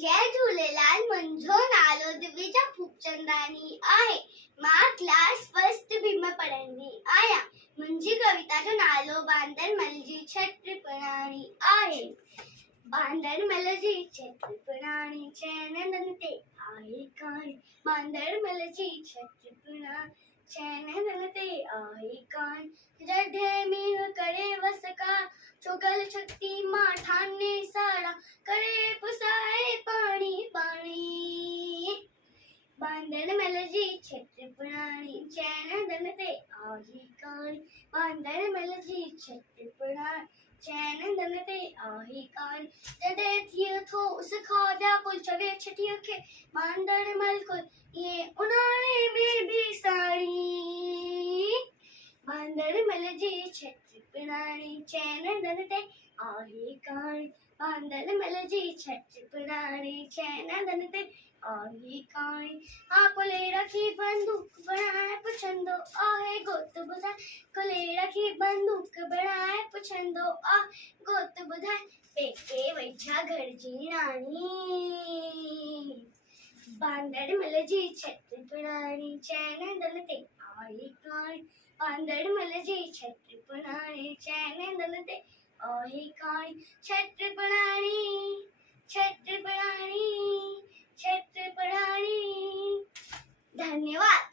जय झूलेलाल। मुंहिंजो नालो दिव्या फूकचंदानी आहे। मां क्लास फर्स्ट बी में पढ़ंदी आहियां। मुंहिंजी कविता जो नालो बांदरमल जी छट प्रणाणी आहे। बांदरमल जी छट प्रणाणी चैनन ते आहे काणी। बांदरमल जी छट प्रणाणी चैनन ते आहे काणी। जॾहिं मींहुं करे वसका चुगल शक्ति मां ठाने साड़ा करे पुसाए पानी पानी। बांदरमल जी छट प्रणाणी चैनन ते आहे काणी। बांदरमल जी छट प्रणाणी चैनन ते आहे काणी। जॾहिं थिए थो उस खाजा पुल चवे छठीअ खे बांदरमल को ये उन्हाणे में भी साड़ी। बांदरमल जी छट प्रणाणी चैनन ते आहे काणी। बांदरमल जी छट प्रणाणी चैनन ते आहे काणी। कोले रखी बंदूक बनाए पुछंदो आहे गोत ॿुधाए। कोले रखी बंदूक बनाए पुछंदो आहे गोत ॿुधाए। पेके वेठा घर जी राणी। बांदरमल जी छट प्रणाणी चैनन ते आहे काणी। बांदरमल जी छट प्रणाणी चैनन ते आहे काणी। छट प्रणाणी छट प्रणाणी छट प्रणाणी। धन्यवाद।